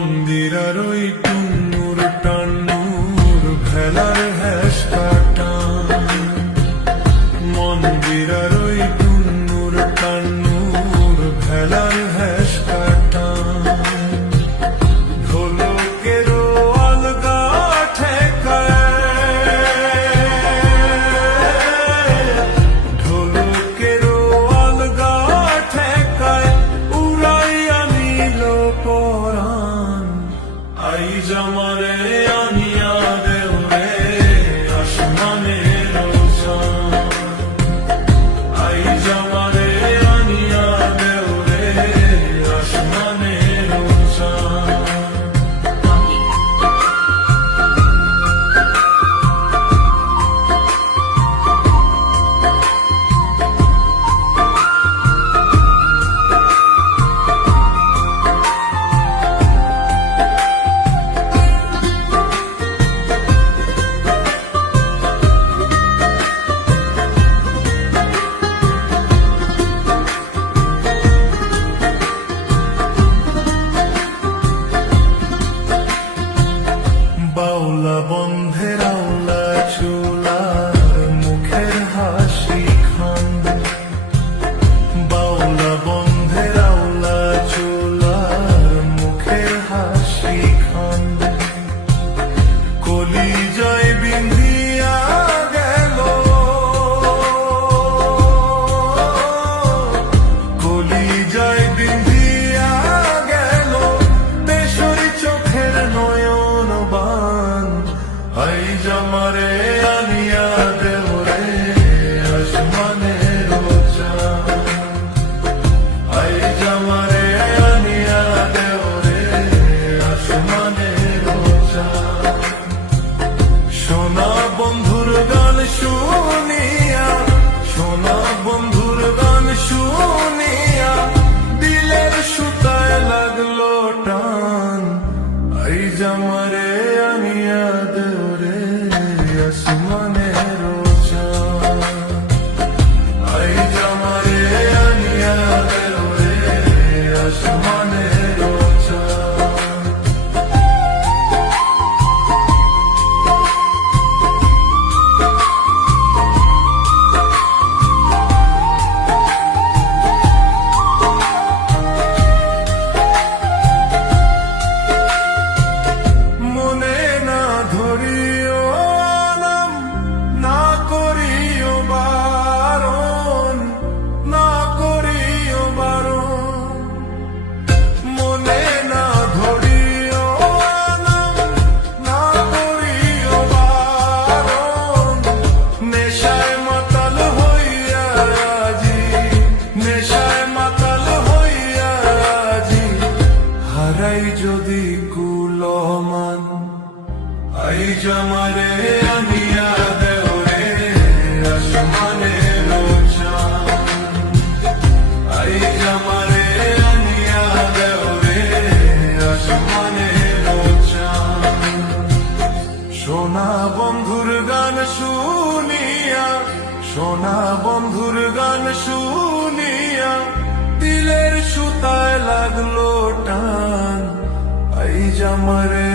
মন্দিরার ওই টুন্নুর টান্নুর ভেলার হ্যাসটা টান, মন্দিরার ওই টুন্নুর টান্নুর ভেলার হ্যাসটা টান, ঢোলকেরও আলগা ঠেকায়, ঢোলকেরও আলগা ঠেকায় উড়াইয়া নিল পরাণ। আই জামারে আনিয়া দেও রে আসমানের চাঁদ, আই জামারে আনিয়া দেও রে আসমানের চাঁদ। বাউলা বন্ধের আওলা চুলার মুখের হাসি খান্দ, বাউলা বন্ধের আওলা চুলার মুখের হাসি খান্দ, কলিজায় বিন্ধিয়া গেল, কলিজায় বিন্ধিয়া গেল দেশরি চোখের নয়ন বান। আই জামারে আনিয়া দেও রে আসমানের চাঁদ, আই জামারে আনিয়া দেও রে আসমানের চাঁদ। সোনা বন্ধুর গান শুনিয়া, সোনা বন্ধুর গান শুনিয়া দিলের সুতায় লাগলো টান। আই জামারে আনিয়া দেও রে আসমানের চাঁদ, আই জামারে আনিয়া দেও রে আসমানের চাঁদ। মনে না ধরিও নাম, না করিও বারণ, না করিও বারণ, মনে না ধরিও নাম, না করিও বারণ। নেশায় মাতাল হইয়া আজি, নেশায় মাতাল হইয়া আজি হারাই যদি কুলমান। আই জামারে আনিয়া দেও রে আসমানের চাঁদ, আই জামারে আনিয়া দেও রে আসমানের চাঁদ। সোনা বন্ধুর গান শুনিয়া, সোনা বন্ধুর গান শুনিয়া দিলের সুতায় লাগলো টান। আই জামারে